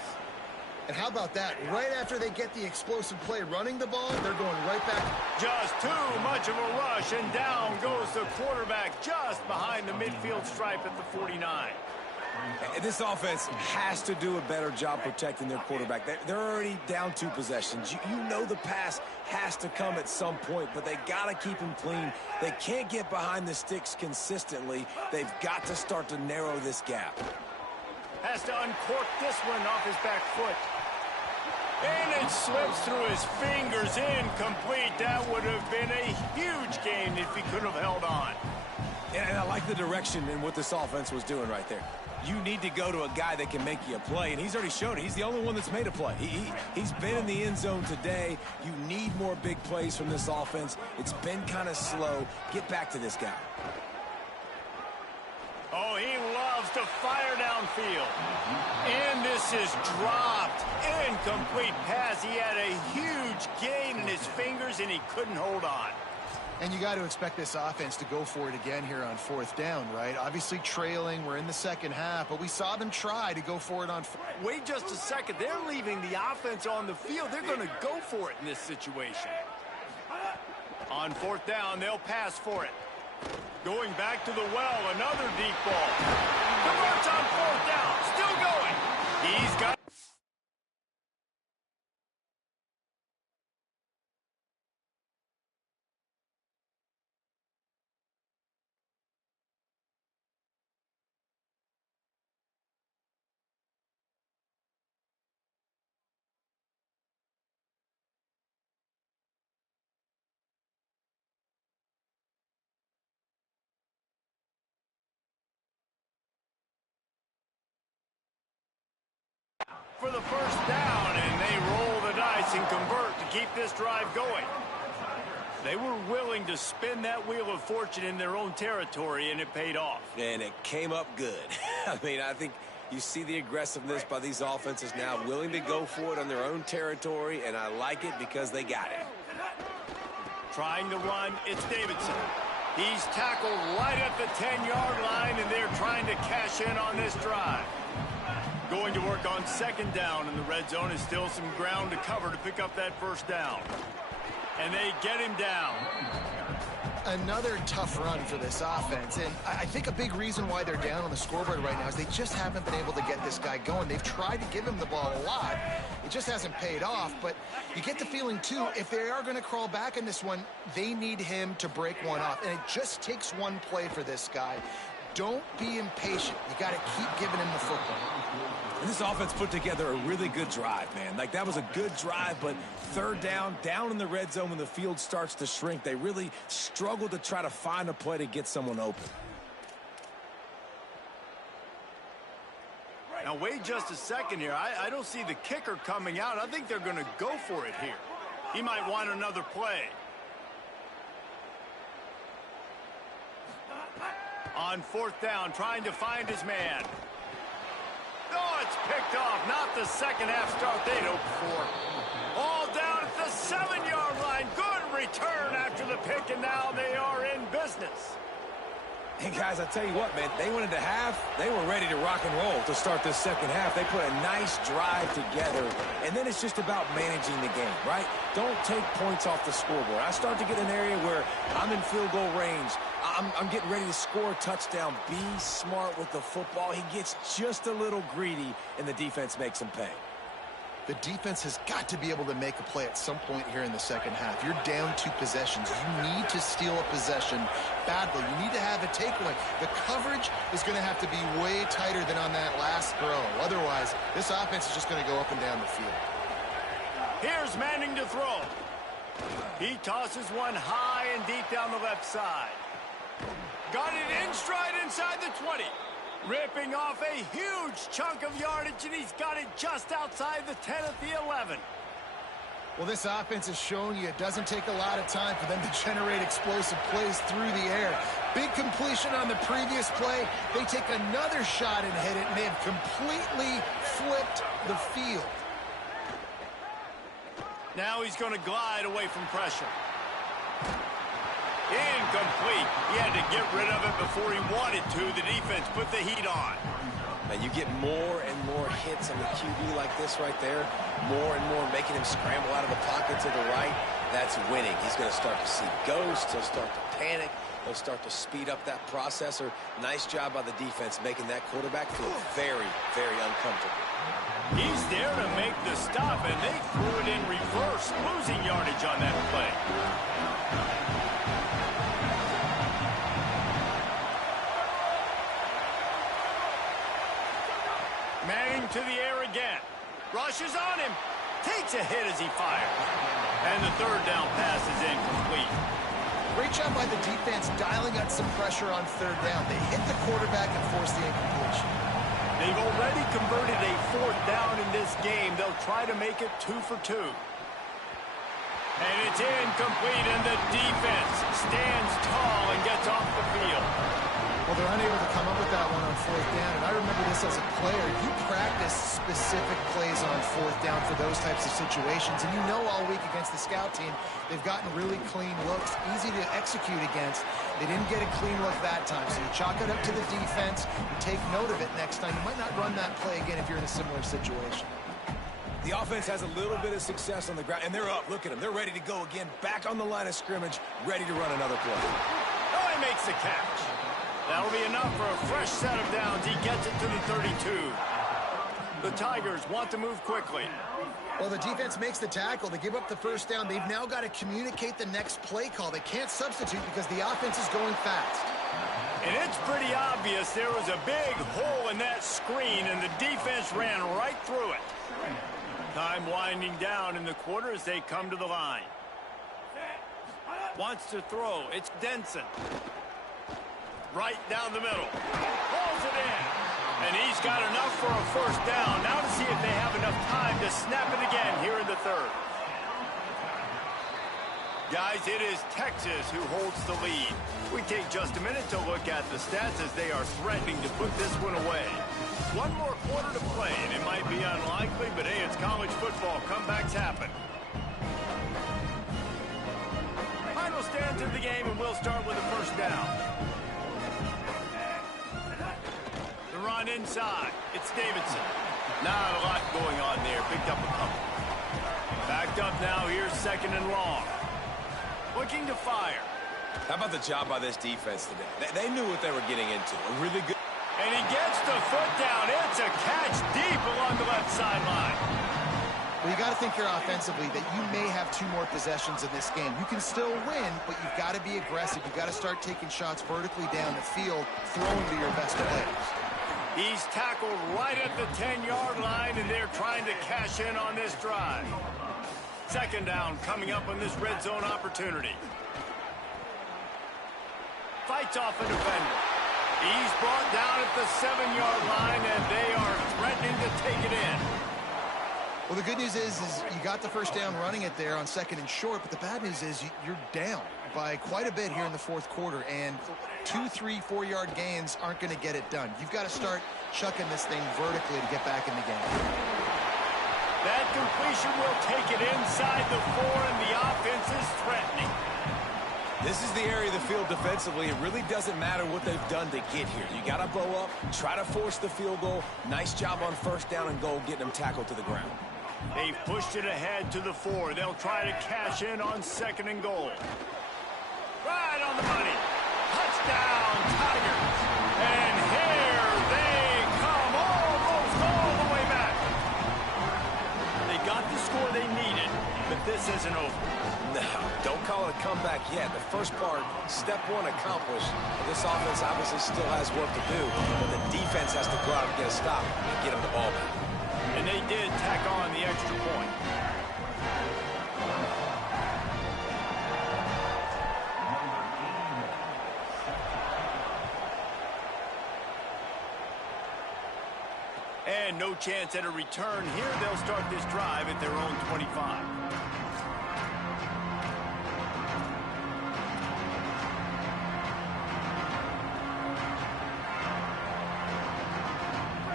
And how about that? Right after they get the explosive play running the ball, they're going right back. Just too much of a rush, and down goes the quarterback just behind the midfield stripe at the 49. This offense has to do a better job protecting their quarterback. They're already down 2 possessions. You know the pass has to come at some point, but they got to keep him clean. They can't get behind the sticks consistently. They've got to start to narrow this gap. Has to uncork this one off his back foot. And it slips through his fingers, incomplete. That would have been a huge gain if he could have held on. And I like the direction and what this offense was doing right there. You need to go to a guy that can make you a play, and he's already shown it. He's the only one that's made a play. He's been in the end zone today. You need more big plays from this offense. It's been kind of slow. Get back to this guy. Oh, he loves to fire downfield. And this is dropped. Incomplete pass. He had a huge gain in his fingers, and he couldn't hold on. And you got to expect this offense to go for it again here on 4th down, right? Obviously trailing. We're in the second half, but we saw them try to go for it on. Wait just a second. They're leaving the offense on the field. They're going to go for it in this situation. On 4th down, they'll pass for it. Going back to the well, another deep ball. Converts on 4th down. Still going. He's got... for the 1st down, and they roll the dice and convert to keep this drive going. They were willing to spin that wheel of fortune in their own territory, and it paid off. And it came up good. I mean, I think you see the aggressiveness by these offenses now, willing to go for it on their own territory, and I like it because they got it. Trying to run, it's Davidson. He's tackled right at the 10-yard line, and they're trying to cash in on this drive. Going to work on 2nd down in the red zone. Is still some ground to cover to pick up that 1st down. And they get him down. Another tough run for this offense, and I think a big reason why they're down on the scoreboard right now is they just haven't been able to get this guy going. They've tried to give him the ball a lot. It just hasn't paid off, but you get the feeling, too, if they are going to crawl back in this one, they need him to break one off, and it just takes one play for this guy. Don't be impatient. You got to keep giving him the football. And this offense put together a really good drive, man. Like, that was a good drive, but 3rd down in the red zone when the field starts to shrink, they really struggle to try to find a play to get someone open. Now, wait just a second here. I don't see the kicker coming out. I think they're going to go for it here. He might want another play. On 4th down, trying to find his man. Oh, it's picked off. Not the second half start they'd hoped for. All down at the 7-yard line. Good return after the pick, and now they are in business. And guys, I tell you what, man, they went into half. They were ready to rock and roll to start this second half. They put a nice drive together, and then it's just about managing the game, right? Don't take points off the scoreboard. I start to get an area where I'm in field goal range. I'm getting ready to score a touchdown. Be smart with the football. He gets just a little greedy, and the defense makes him pay. The defense has got to be able to make a play at some point here in the second half. You're down 2 possessions. You need to steal a possession badly. You need to have a takeaway. The coverage is going to have to be way tighter than on that last throw. Otherwise, this offense is just going to go up and down the field. Here's Manning to throw. He tosses one high and deep down the left side. Got it in stride inside the 20. Ripping off a huge chunk of yardage, and he's got it just outside the 10 at the 11. Well, this offense has shown you it doesn't take a lot of time for them to generate explosive plays through the air. Big completion on the previous play. They take another shot and hit it, and they have completely flipped the field. Now he's going to glide away from pressure. Incomplete. He had to get rid of it before he wanted to. The defense put the heat on. And you get more and more hits on the QB like this right there. More and more making him scramble out of the pocket to the right. That's winning. He's going to start to see ghosts. He'll start to panic. He'll start to speed up that processor. Nice job by the defense making that quarterback feel very, very uncomfortable. He's there to make the stop, and they threw it in reverse, losing yardage on that play. Manning to the air again. Rushes on him. Takes a hit as he fires. And the third down pass is incomplete. Great job by the defense dialing up some pressure on third down. They hit the quarterback and forced the incompletion. They've already converted a 4th down in this game. They'll try to make it 2 for 2. And it's incomplete, and the defense stands tall and gets off the field. Well, they're unable to come up with that one on 4th down, and I remember this as a player. You practice specific plays on 4th down for those types of situations, and you know all week against the scout team, they've gotten really clean looks, easy to execute against. They didn't get a clean look that time, so you chalk it up to the defense, you take note of it next time. You might not run that play again if you're in a similar situation. The offense has a little bit of success on the ground, and they're up. Look at them. They're ready to go again, back on the line of scrimmage, ready to run another play. Oh, he makes the catch. That'll be enough for a fresh set of downs. He gets it to the 32. The Tigers want to move quickly. Well, the defense makes the tackle. They give up the first down. They've now got to communicate the next play call. They can't substitute because the offense is going fast. And it's pretty obvious there was a big hole in that screen, and the defense ran right through it. Time winding down in the quarter as they come to the line. Wants to throw. It's Denson. Right down the middle. Pulls it in. And he's got enough for a first down. Now to see if they have enough time to snap it again here in the third. Guys, it is Texas who holds the lead. We take just a minute to look at the stats as they are threatening to put this one away. One more quarter to play, and it might be unlikely, but hey, it's college football. Comebacks happen. Final stands of the game, and we'll start with a first down. The run inside. It's Davidson. Not a lot going on there. Picked up a couple. Backed up now. Here's 2nd and long. Looking to fire. How about the job by this defense today? They knew what they were getting into. A really good... And he gets the foot down. It's a catch deep along the left sideline. Well, you got to think here offensively that you may have 2 more possessions in this game. You can still win, but you've got to be aggressive. You've got to start taking shots vertically down the field, throwing to your best players. He's tackled right at the 10-yard line, and they're trying to cash in on this drive. 2nd down coming up on this red zone opportunity. Fights off a defender. He's brought down at the 7-yard line, and they are threatening to take it in. Well, the good news is you got the first down running it there on 2nd and short, but the bad news is you're down by quite a bit here in the 4th quarter, and 2, 3, 4-yard gains aren't going to get it done. You've got to start chucking this thing vertically to get back in the game. That completion will take it inside the 4, and the offense is threatening. This is the area of the field defensively. It really doesn't matter what they've done to get here. You got to bow up, try to force the field goal. Nice job on 1st down and goal, getting them tackled to the ground. They've pushed it ahead to the 4. They'll try to cash in on 2nd and goal. Right on the money. Touchdown, Tigers. And here they come, almost all the way back. They got the score they needed, but this isn't over. No, don't call it a comeback yet. The first part, step 1 accomplished. This offense obviously still has work to do, but the defense has to go out and get a stop and get them the ball back. And they did tack on the extra point. And no chance at a return here. They'll start this drive at their own 25.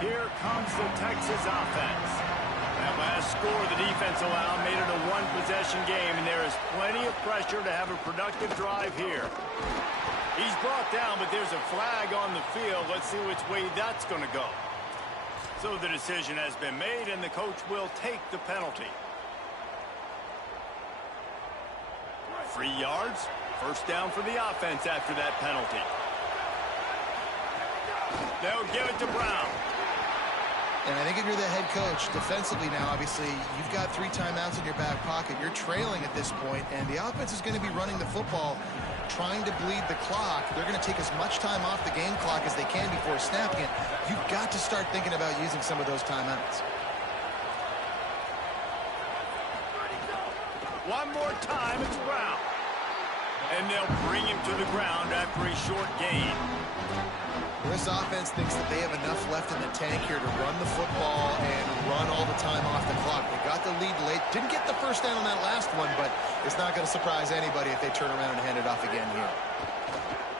Here comes the Texas offense. That last score the defense allowed made it a 1-possession game, and there is plenty of pressure to have a productive drive here. He's brought down, but there's a flag on the field. Let's see which way that's going to go. So the decision has been made, and the coach will take the penalty. 3 yards. 1st down for the offense after that penalty. They'll give it to Brown. And I think if you're the head coach, defensively now, obviously, you've got 3 timeouts in your back pocket. You're trailing at this point, and the offense is going to be running the football, trying to bleed the clock. They're going to take as much time off the game clock as they can before snapping it. You've got to start thinking about using some of those timeouts. One more time, it's Brown. And they'll bring him to the ground after a short gain. This offense thinks that they have enough left in the tank here to run the football and run all the time off the clock. They got the lead late. Didn't get the first down on that last one, but it's not going to surprise anybody if they turn around and hand it off again here.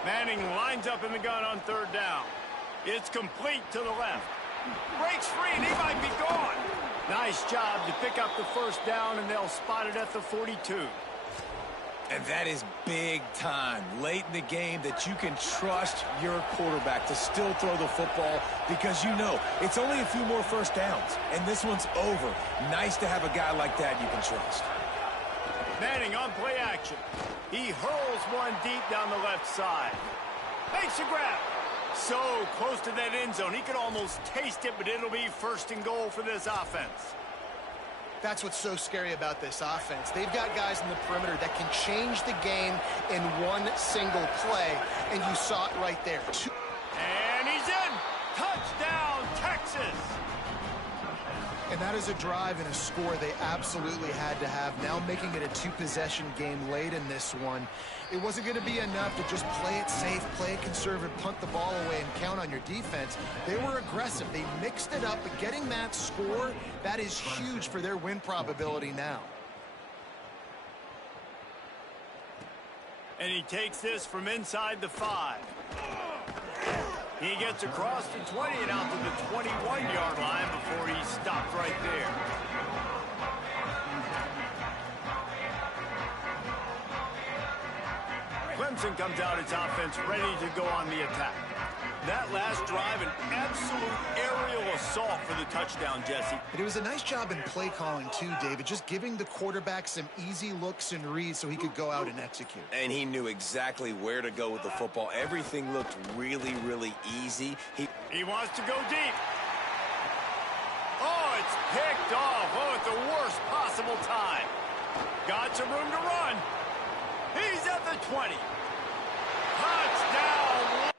Manning lines up in the gun on 3rd down. It's complete to the left. Breaks free, and he might be gone. Nice job to pick up the 1st down, and they'll spot it at the 42. And that is big time, late in the game, that you can trust your quarterback to still throw the football because you know it's only a few more 1st downs, and this one's over. Nice to have a guy like that you can trust. Manning on play action. He hurls one deep down the left side. Makes a grab. So close to that end zone, he could almost taste it, but it'll be 1st and goal for this offense. That's what's so scary about this offense. They've got guys in the perimeter that can change the game in one single play, and you saw it right there. And he's in! Touchdown, Texas! And that is a drive and a score they absolutely had to have. Now making it a 2-possession game late in this one. It wasn't going to be enough to just play it safe, play it conservative, punt the ball away, and count on your defense. They were aggressive. They mixed it up, but getting that score, that is huge for their win probability now. And he takes this from inside the 5. He gets across the 20 and out to the 21-yard line before he stopped right there. Clemson comes out its offense ready to go on the attack. That last drive, an absolute aerial assault for the touchdown, Jesse. And it was a nice job in play calling too, David, just giving the quarterback some easy looks and reads so he could go out and execute. And he knew exactly where to go with the football. Everything looked really, really easy. He wants to go deep. Oh, it's picked off. Oh, at the worst possible time. Got some room to run. He's at the 20. Touchdown.